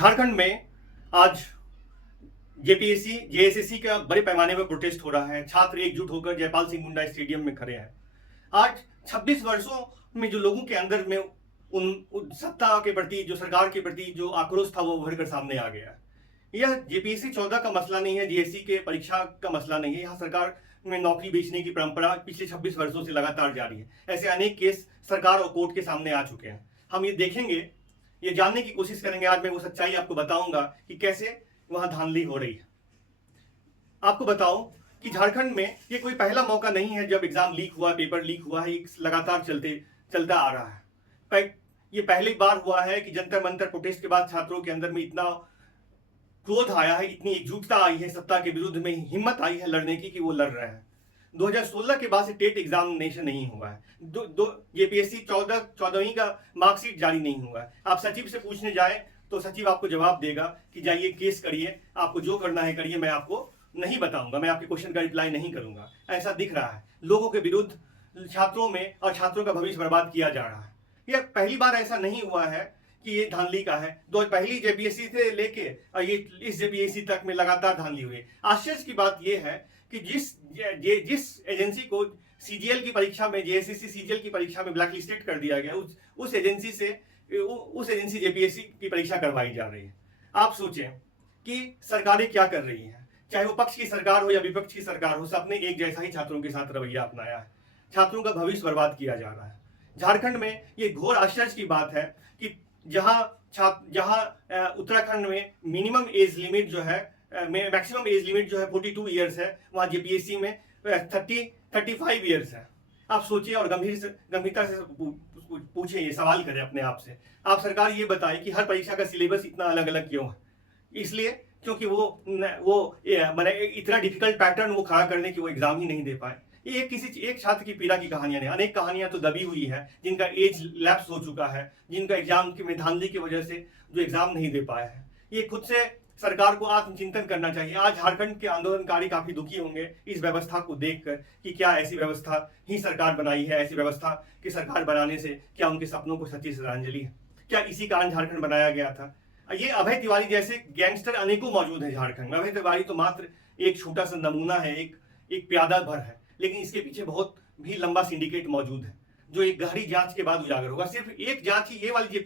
झारखंड में आज JPSC JSSC का बड़े पैमाने पर प्रोटेस्ट हो रहा है। छात्र एकजुट होकर जयपाल सिंह मुंडा स्टेडियम में खड़े हैं। आज 26 वर्षों में जो लोगों के अंदर में उन सत्ता के प्रति, जो सरकार के प्रति जो आक्रोश था, वो उभर कर सामने आ गया। यह जेपीएससी 14 का मसला नहीं है, जेएससी के परीक्षा का मसला नहीं है। यहाँ सरकार में नौकरी बेचने की परंपरा पिछले 26 वर्षों से लगातार जारी है। ऐसे अनेक केस सरकार और कोर्ट के सामने आ चुके हैं। हम ये देखेंगे, ये जानने की कोशिश करेंगे। आज मैं वो सच्चाई आपको बताऊंगा कि कैसे वहां धांधली हो रही है। आपको बताऊं कि झारखंड में ये कोई पहला मौका नहीं है जब एग्जाम लीक हुआ, पेपर लीक हुआ है। लगातार चलता आ रहा है। ये पहली बार हुआ है कि जंतर मंतर प्रोटेस्ट के बाद छात्रों के अंदर में इतना क्रोध आया है, इतनी एकजुटता आई है, सत्ता के विरुद्ध में हिम्मत आई है लड़ने की कि वो लड़ रहे हैं। 2016 के बाद से टेट एग्जामिनेशन नहीं हुआ है। जेपीएससी 14वीं का मार्कशीट जारी नहीं हुआ है। आप सचिव से पूछने जाए तो सचिव आपको जवाब देगा कि जाइए केस करिए, आपको जो करना है करिए, मैं आपको नहीं बताऊंगा, मैं आपके क्वेश्चन का रिप्लाई नहीं करूंगा। ऐसा दिख रहा है लोगों के विरुद्ध छात्रों में, और छात्रों का भविष्य बर्बाद किया जा रहा है। यह पहली बार ऐसा नहीं हुआ है कि ये धांधली का है। पहली जेपीएससी से लेके ये इस जेपीएससी तक में लगातार धांधली हुई है। आश्चर्य की बात यह है कि जिस एजेंसी को सीजीएल की परीक्षा में, जेएसएससी सीजीएल की परीक्षा में ब्लैक लिस्टेड कर दिया गया, उस एजेंसी जेपीएससी की परीक्षा करवाई जा रही है। आप सोचें कि सरकारें क्या कर रही हैं, चाहे वो पक्ष की सरकार हो या विपक्ष की सरकार हो, सबने एक जैसा ही छात्रों के साथ रवैया अपनाया है। छात्रों का भविष्य बर्बाद किया जा रहा है। झारखंड में ये घोर आश्चर्य की बात है कि जहां उत्तराखंड में मिनिमम एज लिमिट जो है, मैक्सिमम एज लिमिट जो है 42 ईयर्स है, वहां जेपीएससी में 35 ईयर्स है। आप सोचिए और गंभीरता से पूछे, ये सवाल करें अपने आप से। आप सरकार ये बताए कि हर परीक्षा का सिलेबस इतना अलग अलग क्यों है? इसलिए क्योंकि वो मैंने इतना डिफिकल्ट पैटर्न वो खड़ा करने की वो एग्जाम ही नहीं दे पाए। ये किसी एक छात्र की पीड़ा की कहानियां नहीं, अनेक कहानियां तो दबी हुई है जिनका एज लैप्स हो चुका है, जिनका एग्जाम की धांधली की वजह से जो एग्जाम नहीं दे पाया है। ये खुद से सरकार को आत्मचिंतन करना चाहिए। आज झारखंड के आंदोलनकारी काफी दुखी होंगे इस व्यवस्था को देखकर कि क्या ऐसी व्यवस्था ही सरकार बनाई है, ऐसी व्यवस्था की सरकार बनाने से क्या उनके सपनों को सच्ची श्रद्धांजलि है? क्या इसी कारण झारखंड बनाया गया था? ये अभय तिवारी जैसे गैंगस्टर अनेकों मौजूद है झारखंड में। अभय तिवारी तो मात्र एक छोटा सा नमूना है, एक प्यादा भर है, लेकिन इसके पीछे बहुत भी लंबा सिंडिकेट मौजूद है जो एक गहरी जांच के बाद उजागर होगा। सिर्फ एक जांच ही, ये वाली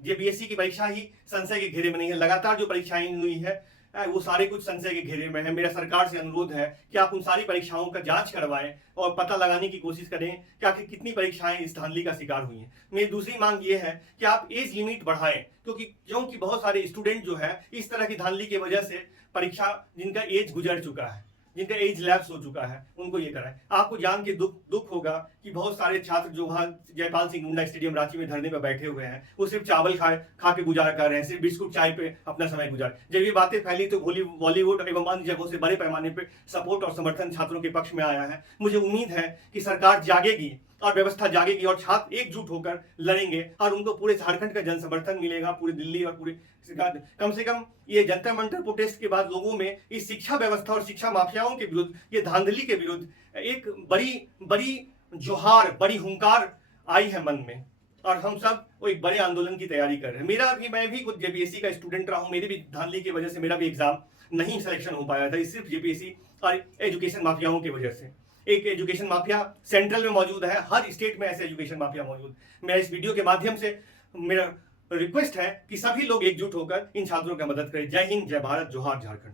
जेपीएससी की परीक्षा ही संशय के घेरे में नहीं है। लगातार जो परीक्षाएं हुई है वो सारे कुछ संशय के घेरे में है। मेरा सरकार से अनुरोध है कि आप उन सारी परीक्षाओं का जांच करवाएं और पता लगाने की कोशिश करें कि आखिर कितनी परीक्षाएं इस धांधली का शिकार हुई हैं। मेरी दूसरी मांग ये है कि आप एज लिमिट बढ़ाएं, क्योंकि बहुत सारे स्टूडेंट जो है इस तरह की धांधली की वजह से परीक्षा, जिनका एज गुजर चुका है, जिनका एज लैप्स हो चुका है, उनको ये कराए। आपको जान के दुख होगा कि बहुत सारे छात्र जो वहाँ जयपाल सिंह मुंडा स्टेडियम रांची में धरने पर बैठे हुए हैं, वो सिर्फ चावल खा के गुजारा कर रहे हैं, सिर्फ बिस्कुट चाय पे अपना समय गुजार। जब ये बातें फैली तो बॉलीवुड एवं अन्य जगहों से बड़े पैमाने पर सपोर्ट और समर्थन छात्रों के पक्ष में आया है। मुझे उम्मीद है कि सरकार जागेगी और व्यवस्था जागेगी और छात्र एकजुट होकर लड़ेंगे और उनको पूरे झारखंड का जन समर्थन मिलेगा, पूरी दिल्ली और पूरे कम से कम ये जंतर मंतर प्रोटेस्ट के बाद लोगों में इस शिक्षा व्यवस्था और शिक्षा माफियाओं के विरुद्ध, ये धांधली के विरुद्ध एक बड़ी जोहार, बड़ी हुंकार आई है मन में, और हम सब वो एक बड़े आंदोलन की तैयारी कर रहे हैं। मैं भी कुछ जेपीएससी का स्टूडेंट रहा हूँ। मेरी भी धांधली की वजह से मेरा भी एग्जाम नहीं सिलेक्शन हो पाया था, सिर्फ जेपीएससी और एजुकेशन माफियाओं की वजह से। एक एजुकेशन माफिया सेंट्रल में मौजूद है, हर स्टेट में ऐसे एजुकेशन माफिया मौजूद। मैं इस वीडियो के माध्यम से मेरा रिक्वेस्ट है कि सभी लोग एकजुट होकर इन छात्रों की मदद करें। जय हिंद, जय भारत, जोहार झारखंड।